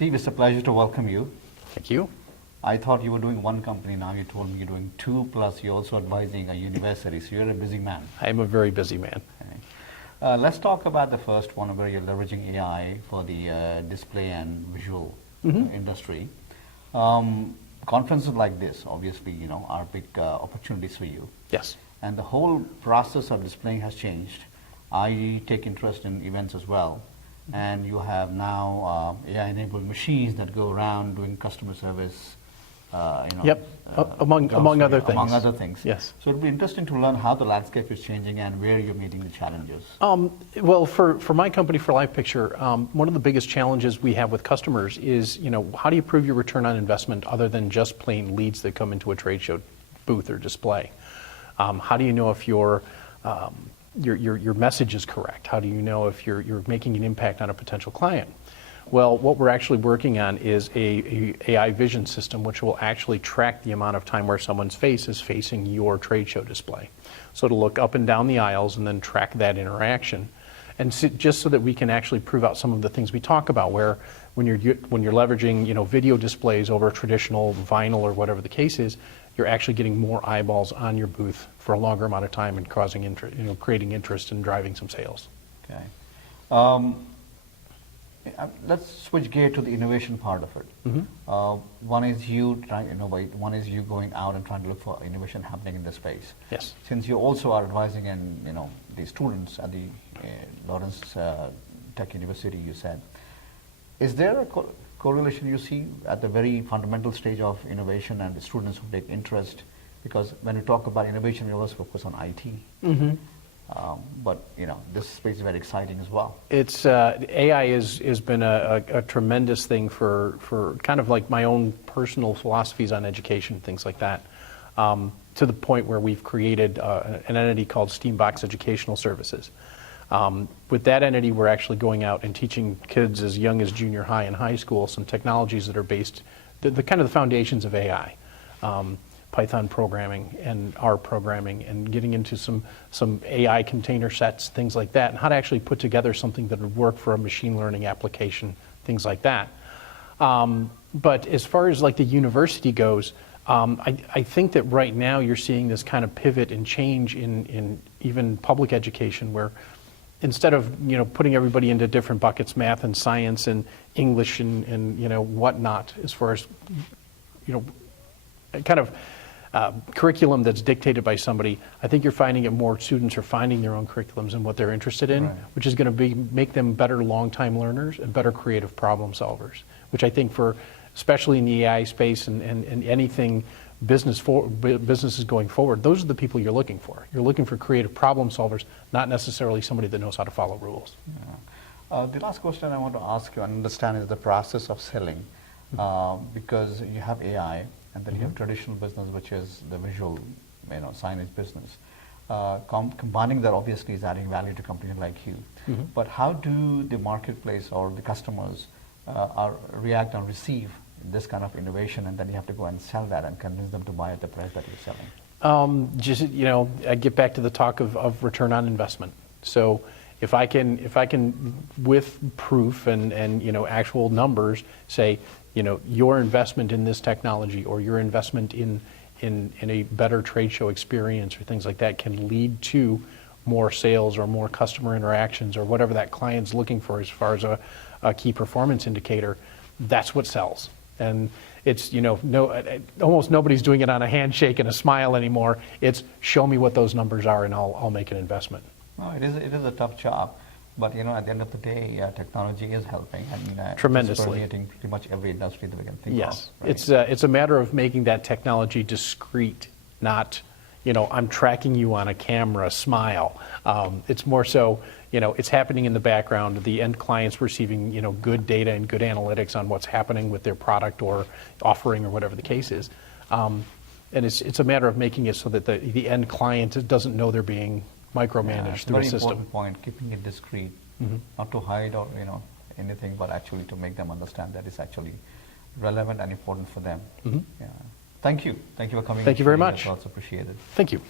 Steve, it's a pleasure to welcome you. Thank you. I thought you were doing one company, now you told me you're doing two, plus you're also advising a university, so you're a busy man. I am a very busy man. Okay. Let's talk about the first one where you're leveraging AI for the display and visual industry. Conferences like this, obviously, are big opportunities for you. Yes. And the whole process of displaying has changed. I take interest in events as well. And you have now AI-enabled machines that go around doing customer service. Yep. Among other things. Among other things. Yes. So it'll be interesting to learn how the landscape is changing and where you're meeting the challenges. Well, for my company, for Live Picture, one of the biggest challenges we have with customers is, how do you prove your return on investment other than just plain leads that come into a trade show booth or display? How do you know if your message is correct? How do you know if you're making an impact on a potential client? Well, what we're actually working on is a AI vision system which will actually track the amount of time where someone's face is facing your trade show display. So it'll look up and down the aisles and then track that interaction. And just so that we can actually prove out some of the things we talk about, where when you're leveraging video displays over traditional vinyl or whatever the case is, you're actually getting more eyeballs on your booth for a longer amount of time and causing interest, creating interest and driving some sales. Okay. Let's switch gear to the innovation part of it. One is you trying to innovate. One is you going out and trying to look for innovation happening in the space. Yes. Since you also are advising and the students at the Lawrence Tech University, you said, is there a correlation you see at the very fundamental stage of innovation and the students who take interest? Because when we talk about innovation, we always focus on IT. But this space is very exciting as well. It's AI has been a tremendous thing for kind of like my own personal philosophies on education, things like that, to the point where we've created an entity called Steambox Educational Services. With that entity, we're actually going out and teaching kids as young as junior high and high school some technologies that are based, the kind of the foundations of AI. Python programming and R programming, and getting into some AI container sets, things like that, and how to actually put together something that would work for a machine learning application, things like that. But as far as like the university goes, I think that right now you're seeing this kind of pivot and change in even public education, where instead of putting everybody into different buckets, math and science and English and whatnot, as far as kind of curriculum that's dictated by somebody, I think you're finding it more students are finding their own curriculums and what they're interested in, which is going to make them better long-time learners and better creative problem solvers, which I think especially in the AI space and anything businesses going forward, those are the people you're looking for. You're looking for creative problem solvers, not necessarily somebody that knows how to follow rules. Yeah. The last question I want to ask you and understand is the process of selling, because you have AI, and then you have traditional business, which is the visual, signage business. Combining that obviously is adding value to companies like you. But how do the marketplace or the customers react and receive this kind of innovation, and then you have to go and sell that and convince them to buy at the price that you're selling? I get back to the talk of return on investment. So if I can with proof and actual numbers say, your investment in this technology or your investment in a better trade show experience or things like that can lead to more sales or more customer interactions or whatever that client's looking for as far as a key performance indicator, that's what sells. And it's, almost nobody's doing it on a handshake and a smile anymore. It's show me what those numbers are and I'll make an investment. No, it is a tough job. But at the end of the day, technology is helping. Tremendously. It's permeating pretty much every industry that we can think of. Yes, right? It's a matter of making that technology discreet, not, I'm tracking you on a camera, smile. It's more so, it's happening in the background. The end client's receiving, good data and good analytics on what's happening with their product or offering or whatever the case is. And it's a matter of making it so that the end client doesn't know they're being micromanaged through a system. Very important point, keeping it discreet, not to hide or anything, but actually to make them understand that it's actually relevant and important for them. Yeah. Thank you for coming. Thank you very much. It's also appreciated. Thank you.